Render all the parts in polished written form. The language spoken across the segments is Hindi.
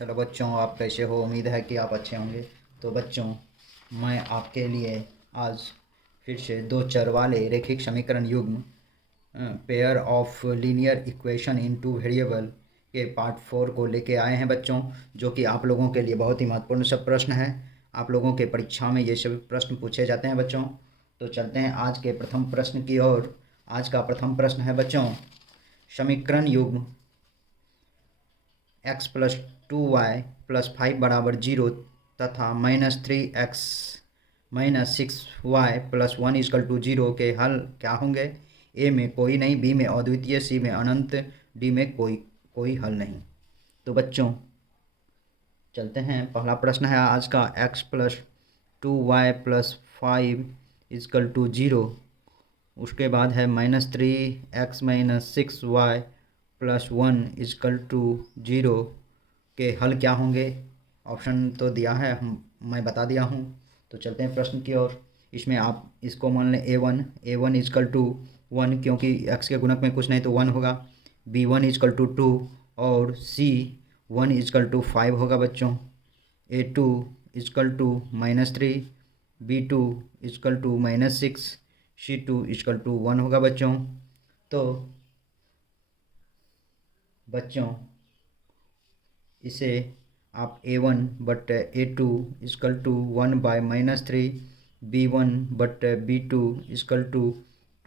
हेलो बच्चों, आप कैसे हो? उम्मीद है कि आप अच्छे होंगे। तो बच्चों, मैं आपके लिए आज फिर से दो चर वाले रैखिक समीकरण युग्म pair of linear equation in two variable के पार्ट 4 को लेके आए हैं बच्चों, जो कि आप लोगों के लिए बहुत ही महत्वपूर्ण सब प्रश्न है। आप लोगों के परीक्षा में ये सभी प्रश्न पूछे जाते हैं बच्चों। तो चलते हैं आज के प्रथम प्रश्न की ओर। आज का प्रथम प्रश्न है बच्चों, समीकरण युग्म x प्लस 2y प्लस 5 बराबर 0 तथा -3x minus 6y plus 1 is equal to 0 के हल क्या होंगे? ए में कोई नहीं, बी में अद्वितीय, सी में अनंत, डी में कोई हल नहीं। तो बच्चों चलते हैं, पहला प्रश्न है आज का, x plus 2y plus 5 is equal to 0। उसके बाद है -3x minus 6y plus 1 is equal to 0 के हल क्या होंगे? ऑप्शन तो दिया है, मैं बता दिया हूँ। तो चलते हैं प्रश्न की ओर। इसमें आप इसको मान लें a1 इजकल टू 1, क्योंकि x के गुणक में कुछ नहीं तो 1 होगा। b1 इजकल टू 2 और c1 इजकल टू 5 होगा बच्चों। a2 is equal to -3, b2 is equal to -6, c2 is equal to 1 होगा बच्चों। तो बच्चों इसे आप a1 बट a2 is equal to 1 by -3, b1 बट b2 इजकल टू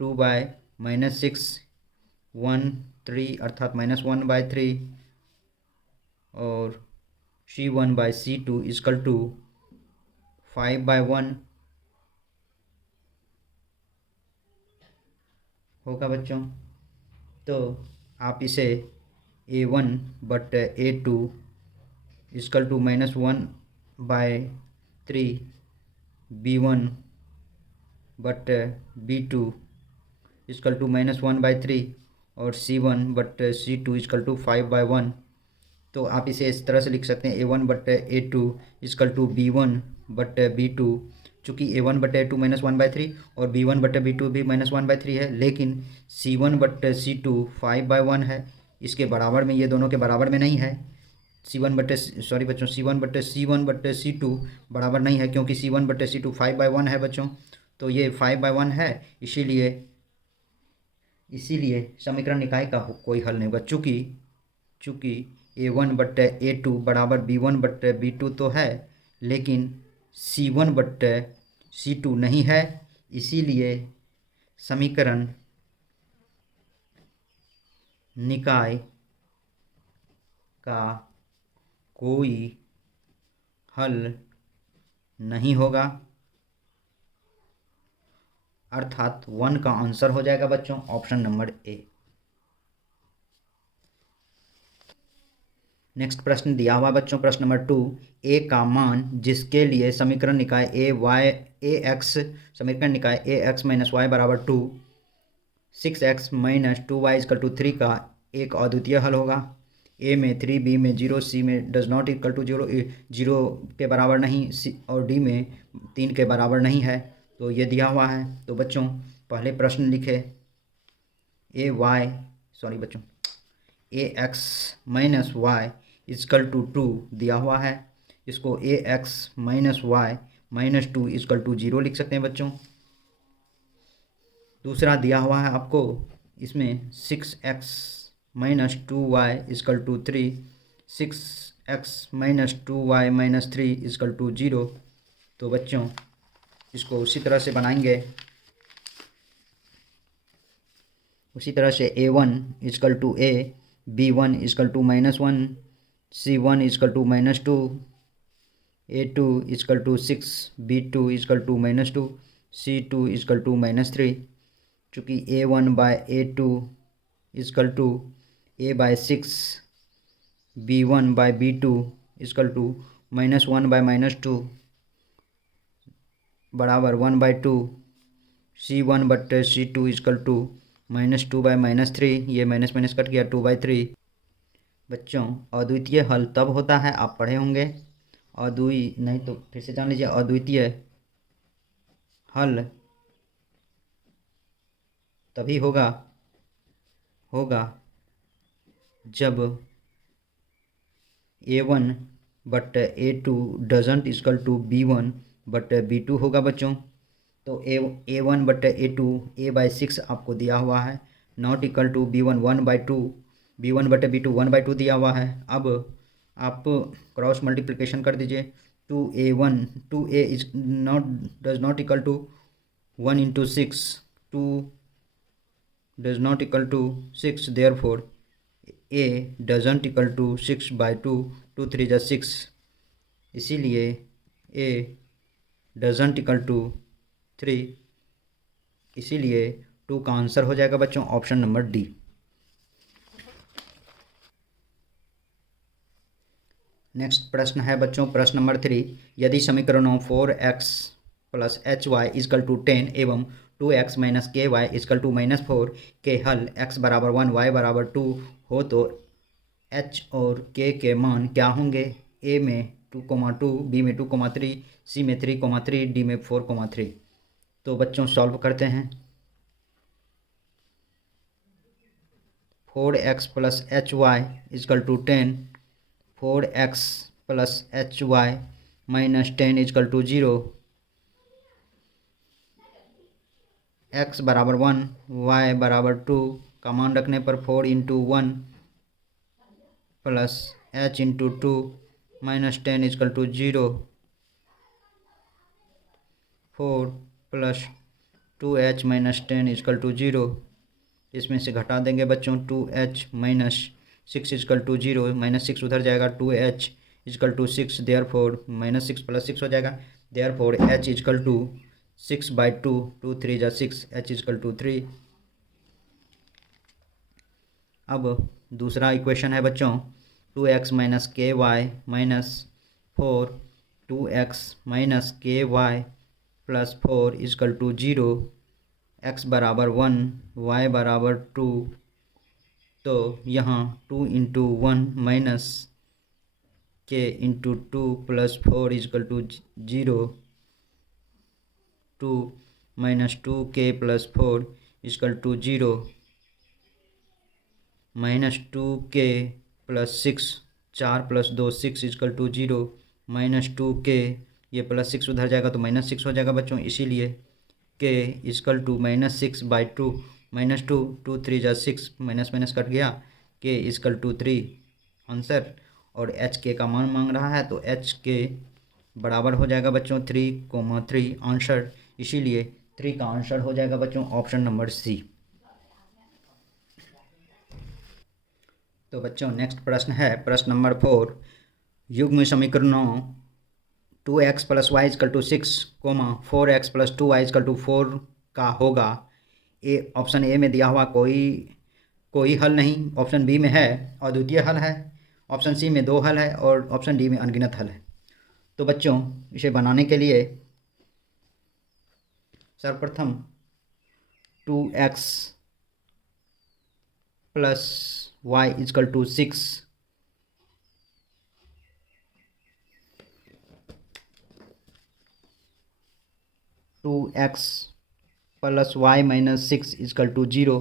2 बाय -6, 1 3 अर्थात -1/3 और c1 bye c2 is equal to 5/1 होगा बच्चों। तो आप इसे a1 बट a2 इजकल टू -1/3, b1 बट b2 इजकल टू -1/3 और c1 but c2 is equal to 5/1। तो आप इसे इस तरह से लिख सकते हैं, a1 बट a2 इजकल टू b1 बट b2। चूँकि a1 बट a2 -1/3 और b1 बट b2 भी -1/3 है, लेकिन c1 बट c2 5/1 है। इसके बराबर में, ये दोनों के बराबर में नहीं है। c1 बटे सॉरी बच्चों, c1 बटे c2 बराबर नहीं है, क्योंकि c1 बटे c2 5/1 है बच्चों। तो ये 5/1 है, इसीलिए समीकरण निकाय का कोई हल नहीं होगा। चूँकि a1 बटे a2 बराबर b1 बटे b2 तो है, लेकिन c1 बटे c2 नहीं है, इसीलिए समीकरण निकाय का कोई हल नहीं होगा, अर्थात 1 का आंसर हो जाएगा बच्चों ऑप्शन नंबर ए। नेक्स्ट प्रश्न दिया हुआ बच्चों, प्रश्न नंबर 2, ए का मान जिसके लिए समीकरण निकाय ए एक्स माइनस वाई बराबर 2, 6x minus 2y equal to 3 का एक अद्वितीय हल होगा। ए में 3, बी में 0, सी में डज नॉट इक्वल टू 0 के बराबर नहीं, सी और डी में 3 के बराबर नहीं है। तो ये दिया हुआ है। तो बच्चों पहले प्रश्न लिखे, a x minus y is equal to 2 दिया हुआ है। इसको a x minus y minus 2 is equal to 0 लिख सकते हैं बच्चों। दूसरा दिया हुआ है आपको, इसमें 6x minus 2y is equal to 3, 6x minus 2y minus 3 is equal to 0। तो बच्चों इसको उसी तरह से बनाएंगे, उसी तरह से a1 is equal to a, b1 is equal to -1, c1 is equal to -2, a2 is equal to 6, b2 is equal to -2, c2 is equal to -3। चूँकि a1 by a2 is equal to a by 6, b1 by b2 is equal to -1 by -2 बराबर 1/2, c1 but c2 is equal to -2 bye -3, ये माइनस माइनस कट गया, 2/3। बच्चों अद्वितीय हल तब होता है, आप पढ़े होंगे, नहीं तो फिर से जान लीजिए, अद्वितीय हल तभी होगा जब A1 बट A2 doesn't equal to B1 बट B2 होगा बच्चों। तो A1 बट A2 A/6 आपको दिया हुआ है, not equal to B1 1/2, B1 बटे B2 1/2 दिया हुआ है। अब आप क्रॉस मल्टीप्लिकेशन कर दीजिए। 2A is not does not equal to 1 into 6, 2 does not equal to 6, therefore A doesn't equal to 6/2, 2 3 जा 6, इसीलिए A डजंट इक्वल टू 3, इसीलिए 2 का आंसर हो जाएगा बच्चों ऑप्शन नंबर डी। नेक्स्ट प्रश्न है बच्चों प्रश्न नंबर 3, यदि समीकरणों 4x plus h y is equal to 10 एवं 2x minus k Y is equal to -4 के हल x बराबर 1 y बराबर 2 हो तो h और k के मान क्या होंगे? a में 2,2, b में 2,3, c में 3,3, d में 4,3। तो बच्चों सॉल्व करते हैं। 4x plus h y is equal to 10, 4x plus h y minus 10 is equal to 0, x बराबर 1 y बराबर 2 का मान रखने पर 4 into 1 plus h into 2 minus 10 is equal to 0, 4 plus 2h minus 10 is equal to 0। इसमें से घटा देंगे बच्चों 2h माइनस 6 इजकल टू 0, -6 उधर जाएगा, 2h is equal to 6, therefore -6 plus 6 हो जाएगा, therefore h is equal to 6/2, 2 3 जा 6, h इजकल टू 3। अब दूसरा इक्वेशन है बच्चों 2x minus k y minus 4, 2x minus k y plus 4 is equal to 0, x बराबर 1 y बराबर 2। तो यहाँ 2 into 1 minus k into 2 plus 4 is equal to 0, 2 minus 2k plus 4 is equal to 0, minus 2k plus 6, 4 plus 2 6 is equal to 0, minus 2k, ये प्लस 6 उधर जाएगा तो -6 हो जाएगा बच्चों, इसीलिए k इजकल टू -6/2, -2, 2 3 जा 6, माइनस माइनस कट गया, k इजकल टू 3 आंसर। और h k का मान मांग रहा है तो h k बराबर हो जाएगा बच्चों 3,3 आंसर, इसीलिए 3 का आंसर हो जाएगा बच्चों ऑप्शन नंबर सी। तो बच्चों नेक्स्ट प्रश्न है प्रश्न नंबर 4, युग्म समीकरणों 2x plus y is equal to 6, 4x plus 2y is equal to 4 का होगा। ऑप्शन ए में दिया हुआ कोई हल नहीं, ऑप्शन बी में है अद्वितीय हल है, ऑप्शन सी में 2 हल है और ऑप्शन डी में अनगिनत हल है। तो बच्चों इसे बनाने के लिए सर्वप्रथम 2x plus y is equal to 6, 2x plus y minus 6 is equal to 0,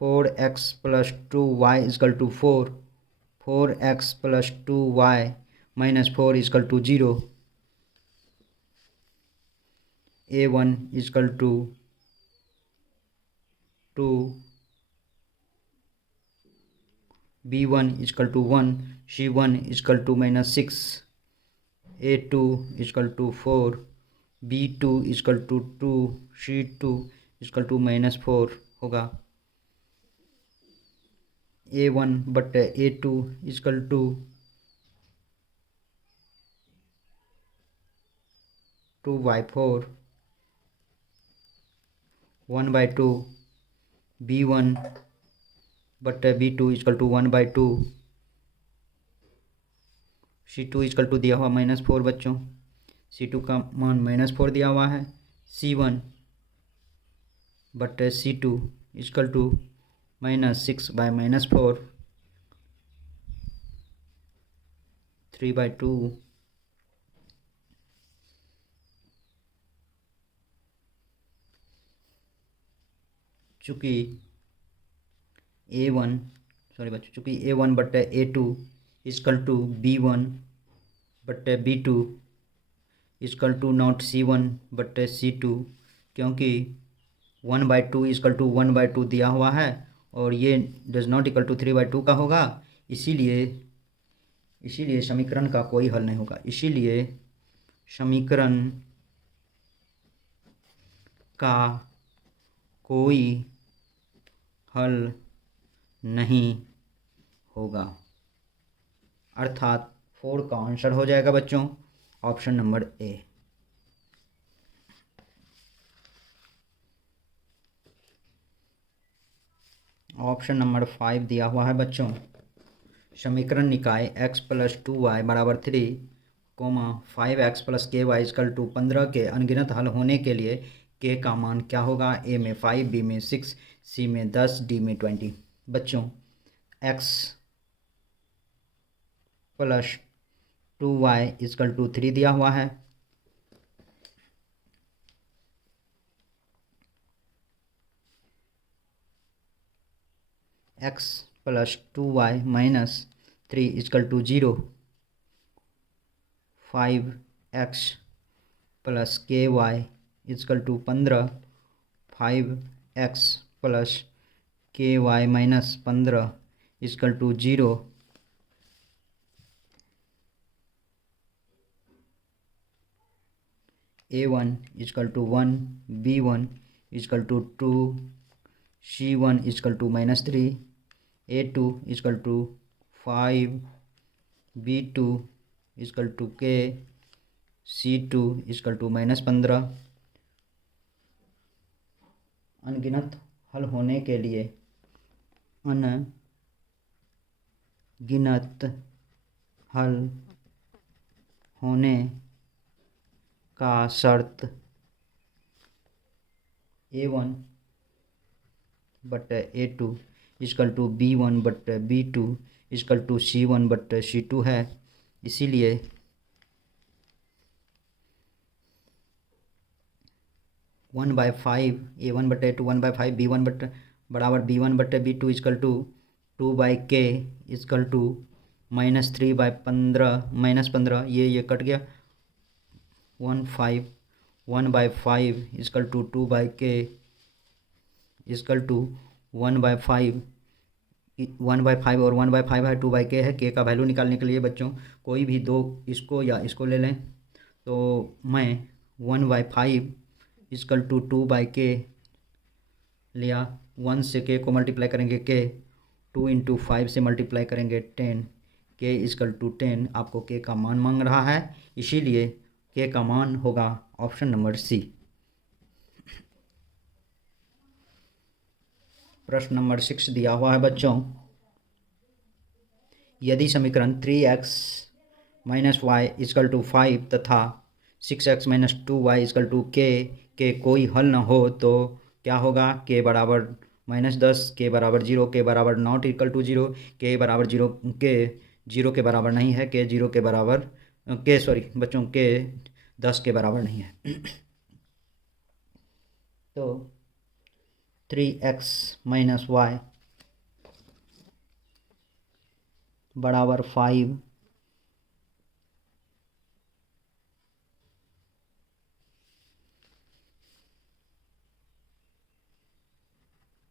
4x plus 2y is equal to 4, 4x plus 2y minus 4 is equal to 0, a1 is equal to 2, b1 is equal to 1, c1 is equal to -6, a2 is equal to 4, b2 is equal to 2, c2 is equal to -4 होगा। a1 बट a2 इजकल टू 2/4, 1/2, b1 बट b2 is equal to 1/2, c2 is equal to दिया हुआ -4 बच्चों, c2 का मान -4 दिया हुआ है, c1 but c2 is equal to -6/-4, 3/2, चूँकि A1 सॉरी बच्चों, चूँकि A1 बटे A2 इजकल टू B1 बटे B2 is equal to not C1 बटे C2, क्योंकि 1/2 इजकल टू 1/2 दिया हुआ है और ये डज नॉट इक्वल टू 3/2 का होगा, इसीलिए समीकरण का कोई हल नहीं होगा। इसीलिए समीकरण का कोई हल नहीं होगा, अर्थात 4 का आंसर हो जाएगा बच्चों option number A. Option number 5 दिया हुआ है बच्चों, समीकरण निकाय x + 2y = 3, 5x + ky = 15 के अनगिनत हल होने के लिए k का मान क्या होगा? a में 5, b में 6, c में 10, d में 20। बच्चों x + 2y = 3 दिया हुआ है, x + 2y - 3 = 0, 5x + ky = 15, 5x + ky - 15 = 0, a1 = 1, b1 = 2, c1 = -3, a2 = 5, b2 = k, c2 = -15। अनगिनत हल होने के लिए अनगिनत हल होने का शर्त a1 बटे a2 = b1 बटे b2 = c1 बटे c2 है। इसीलिए a1 बटे a2 1/5, b1 बटे बराबर b1 बटे b2 = 2/k = -3/15 ये कट गया, 1/5 = 2/k = 1/5 और 1/5 है, 2/k है। k का वैल्यू निकालने के लिए बच्चों कोई भी दो इसको या इसको ले लें, तो मैं 1/5 = 2/k लिया, 1 से k को मल्टीप्लाई करेंगे k, 2 × 5 से मल्टीप्लाई करेंगे 10, k = 10। आपको k का मान मांग रहा है, इसीलिए k का मान होगा ऑप्शन नंबर सी। प्रश्न नंबर 6 दिया हुआ है बच्चों, यदि समीकरण 3x - y = 5 तथा 6x - 2y = k के कोई हल न हो तो क्या होगा? k बराबर -10, k बराबर 0, k बराबर नॉट इक्वल टू 0, k बराबर 0, k 0 के बराबर नहीं है, k 0 के बराबर बच्चों k 10 के बराबर नहीं है। तो 3x - y = 5,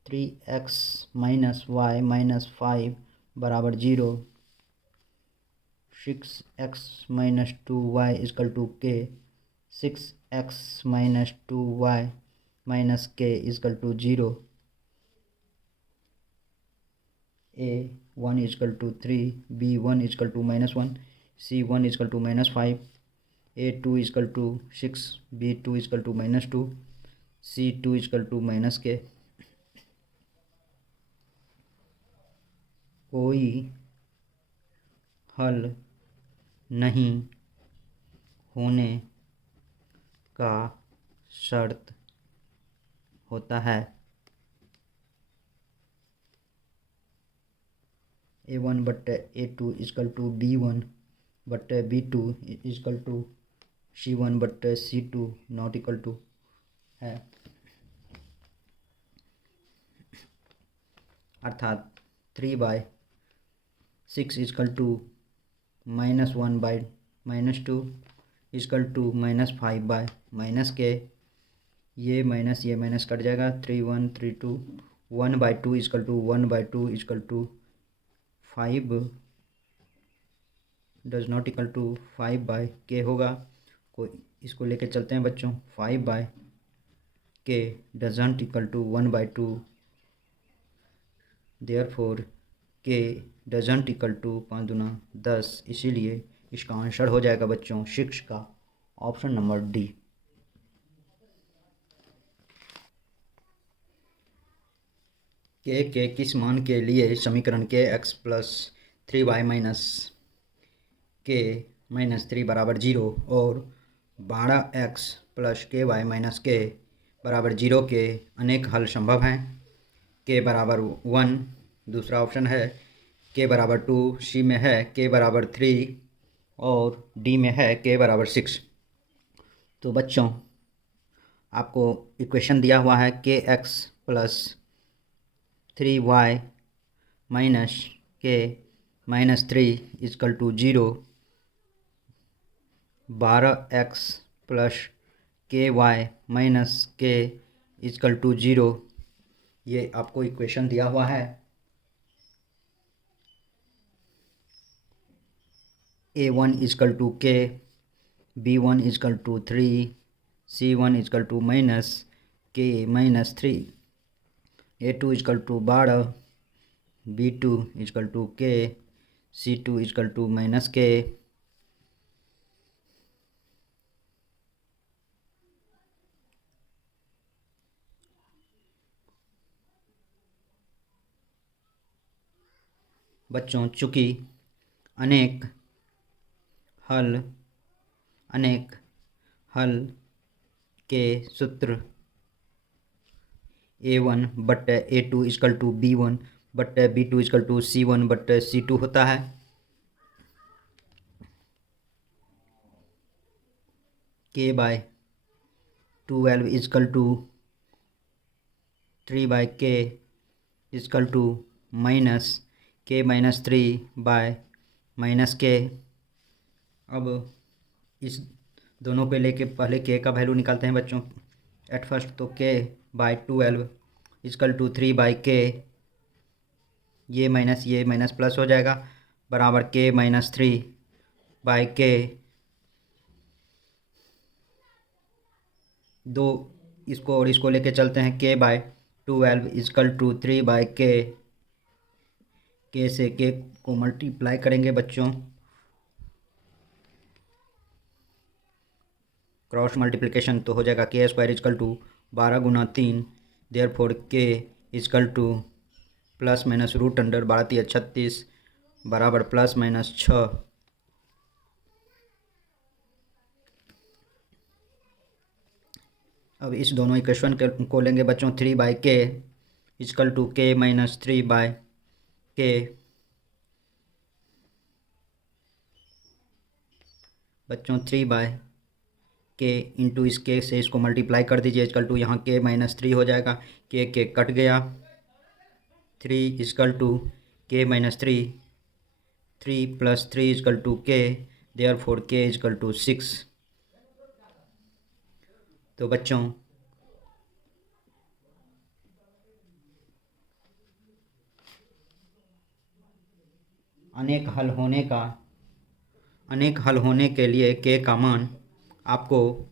3x - y - 5 = 0, 6x - 2y = k, 6x - 2y - k = 0, a1 = 3, b1 = -1, c1 = -5, a2 = 6, b2 = -2, c2 = -k। कोई हल नहीं होने का शर्त होता है a1 बटे a2 = b1 बटे b2 = c1 बटे c2 नॉट इक्वल टू है। अर्थात 3/6 is equal to -1/-2 is equal to -5/-k। ये माइनस कट जाएगा, 3 1 3 2 1/2 is equal to 1/2 is equal to 5 does not equal to 5/k होगा। कोई इसको लेके चलते हैं बच्चों, 5/k doesn't equal to 1/2, therefore k doesn't equal to 5 दूना 10, इसीलिए इसका आंसर हो जाएगा बच्चों 6 का ऑप्शन नंबर डी। के किस मान के लिए समीकरण के x plus 3y minus k minus 3 बराबर 0 और 12x plus k y minus के बराबर 0 के अनेक हल संभव हैं। के बराबर 1 दूसरा ऑप्शन है, के बराबर 2 सी में है, के बराबर 3 और डी में है के बराबर 6। तो बच्चों आपको इक्वेशन दिया हुआ है k x plus 3y minus k minus 3 is equal to 0, 12x plus k y minus k is equal to 0, ये आपको इक्वेशन दिया हुआ है। a1 is equal to k, b1 is equal to 3, c1 is equal to minus k minus 3, a2 is equal to 12, b2 is equal to k, c2 is equal to minus के। बच्चों चूँकि अनेक हल के सूत्र a1 बट्टे a2 इजकल टू b1 बट्टे b2 इजकल टू c1 बट्टे c2 होता है। k/12 is equal to 3/k is equal to minus k minus 3/-k। अब इस दोनों पे लेके पहले k का वैल्यू निकालते हैं बच्चों एट फर्स्ट। तो k/12 इजकल टू 3/k, ये माइनस प्लस हो जाएगा, बराबर k माइनस 3/k। दो इसको और इसको लेके चलते हैं, k/12 is equal to 3/k, k से k को मल्टीप्लाई करेंगे बच्चों, क्रॉस मल्टीप्लिकेशन तो हो जाएगा k² इजकल टू 12 गुना 3, therefore k is equal to plus minus root under 12 36 बराबर प्लस माइनस 6। अब इस दोनों इक्वेशन को लेंगे बच्चों, 3/k is equal to k minus 3/k, बच्चों 3/k इंटू इस k से इसको मल्टीप्लाई कर दीजिए, इजकल टू यहाँ k माइनस 3 हो जाएगा, k कट गया, 3 is equal to k minus 3, 3 plus 3 is equal to k, therefore k is equal to 6। तो बच्चों अनेक हल होने के लिए k का मान आपको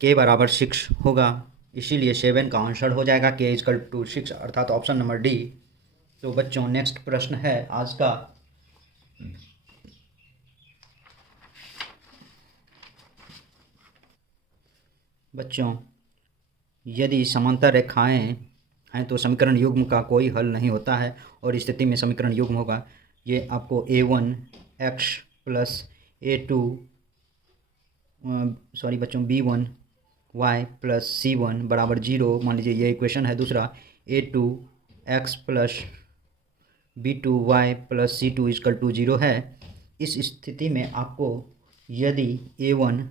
k बराबर 6 होगा, इसीलिए 7 का आंसर हो जाएगा k इजकल टू 6, अर्थात ऑप्शन नंबर डी। तो बच्चों नेक्स्ट प्रश्न है आज का, बच्चों यदि समांतर रेखाएं हैं तो समीकरण युग्म का कोई हल नहीं होता है, और इस स्थिति में समीकरण युग्म होगा, ये आपको a1x plus a2 b1y plus c1 बराबर 0 मान लीजिए, ये इक्वेशन है। दूसरा a2x plus b2y plus c2 is equal to 0 है। इस स्थिति में आपको यदि a1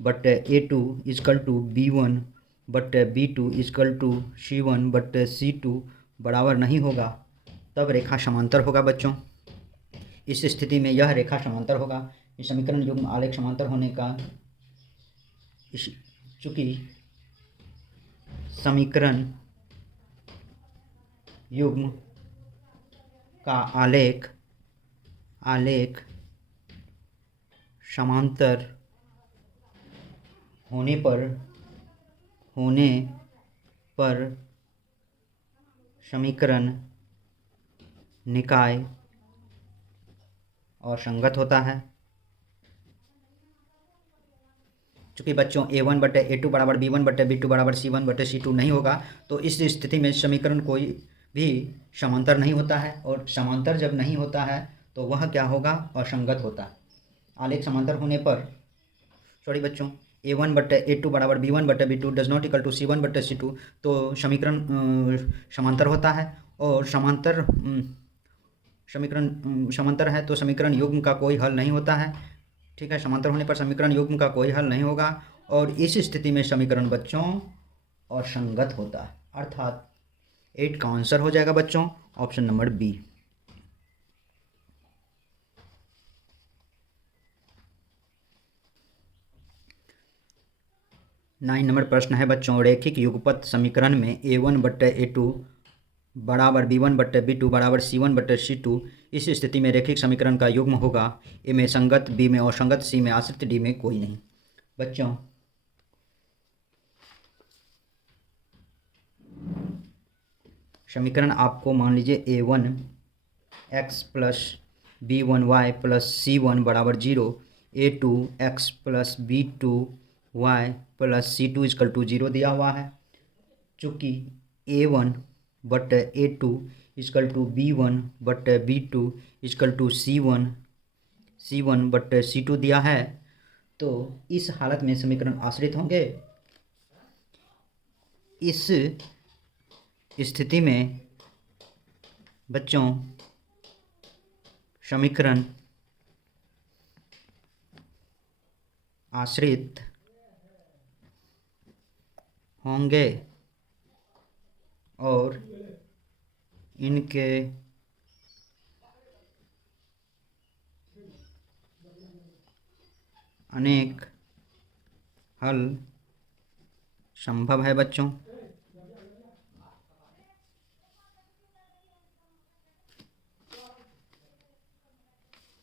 बट्टे a2 इजकल टू b1 बट्टे b2 इजकल टू c1 बट्टे c2 बराबर नहीं होगा तब रेखा समांतर होगा बच्चों। इस स्थिति में यह रेखा समांतर होगा। इस समीकरण युग्म आलेख समांतर होने का चूंकि समीकरण युग्म का आलेख समांतर होने पर समीकरण निकाय और संगत होता है। चूँकि बच्चों A1/A2 बराबर B1/B2 बराबर C1/C2 नहीं होगा तो इस स्थिति में समीकरण कोई भी समांतर नहीं होता है, और समांतर जब नहीं होता है तो वह क्या होगा, असंगत होता है। आलेख समांतर होने पर सॉरी बच्चों A1/A2 बराबर B1/B2 does not equal to C1/C2, तो समीकरण समांतर होता है, और समीकरण समांतर है तो समीकरण युग्म का कोई हल नहीं होता है। ठीक है, समांतर होने पर समीकरण युग्म का कोई हल नहीं होगा, और इस स्थिति में समीकरण बच्चों असंगत होता है। अर्थात 8 का आंसर हो जाएगा बच्चों ऑप्शन नंबर बी। 9 नंबर प्रश्न है बच्चों, रैखिक युगपत समीकरण में A1/A2 बराबर B1/B2 बराबर C1/C2, इस स्थिति में रैखिक समीकरण का युग्म होगा। ए में संगत, बी में असंगत, सी में आश्रित, डी में कोई नहीं। बच्चों समीकरण आपको मान लीजिए A1x plus B1y plus C1 बराबर 0, A2x plus B2y plus C2 equal to 0 दिया हुआ है। चूँकि A1/A2 equal to B1/B2 equal to C1/C2 दिया है, तो इस हालत में समीकरण आश्रित होंगे। इस स्थिति में बच्चों समीकरण आश्रित होंगे और इनके अनेक हल संभव है बच्चों।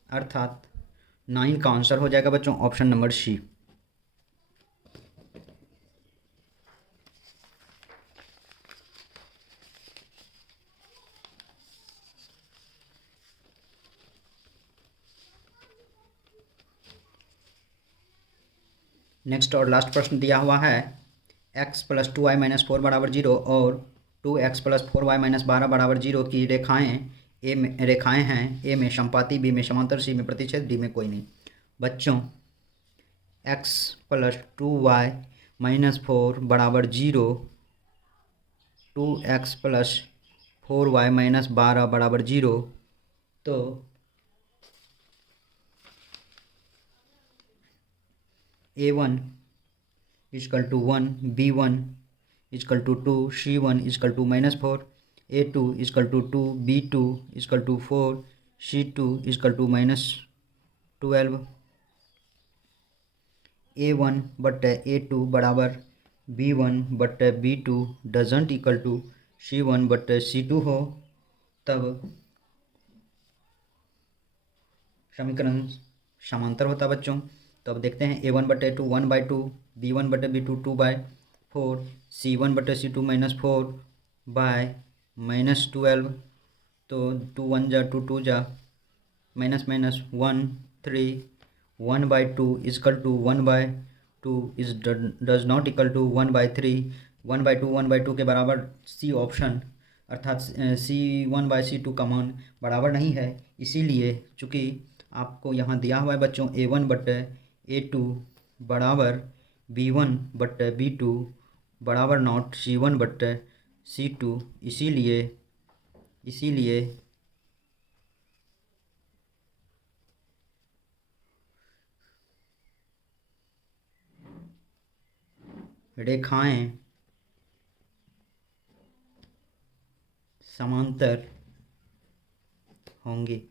अर्थात 9 का आंसर हो जाएगा बच्चों ऑप्शन नंबर सी। नेक्स्ट और लास्ट प्रश्न दिया हुआ है, x प्लस 2y माइनस 4 बराबर 0 और 2x प्लस 4y माइनस 12 बराबर 0 की रेखाएं हैं। ए में संपाती, बी में समांतर, सी में प्रतिच्छेद, डी में कोई नहीं। बच्चों x प्लस 2y माइनस 4 बराबर 0, 2x प्लस 4y माइनस 12 बराबर 0, तो A1 equal to 1, B1 equal to 2, C1 equal to -4, A2 equal to 2, B2 equal to 4, C2 equal to -12। A1/A2 बराबर B1/B2 doesn't equal to C1/C2 हो, तब समीकरण समांतर होता बच्चों। तो अब देखते हैं A1/A2 1/2, B1/B2 2/4, C1/C2 -4 बाय -12, तो 2 1 जा 2 2 जा -1 3, 1/2 equal to 1/2 is does not equal to 1/3, 1/2 के बराबर सी ऑप्शन, अर्थात C1/C2 का मान बराबर नहीं है। इसीलिए चूँकि आपको यहाँ दिया हुआ है बच्चों A1/A2 बराबर B1/B2 बराबर नॉट C1/C2, इसीलिए रेखाएं समांतर होंगी,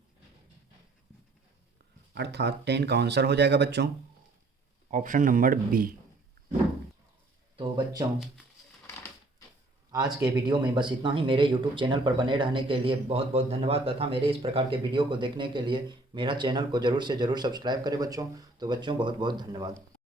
अर्थात 10 का आंसर हो जाएगा बच्चों ऑप्शन नंबर बी। तो बच्चों आज के वीडियो में बस इतना ही। मेरे YouTube चैनल पर बने रहने के लिए बहुत बहुत धन्यवाद तथा मेरे इस प्रकार के वीडियो को देखने के लिए मेरा चैनल को ज़रूर से ज़रूर सब्सक्राइब करें बच्चों। तो बच्चों बहुत बहुत धन्यवाद।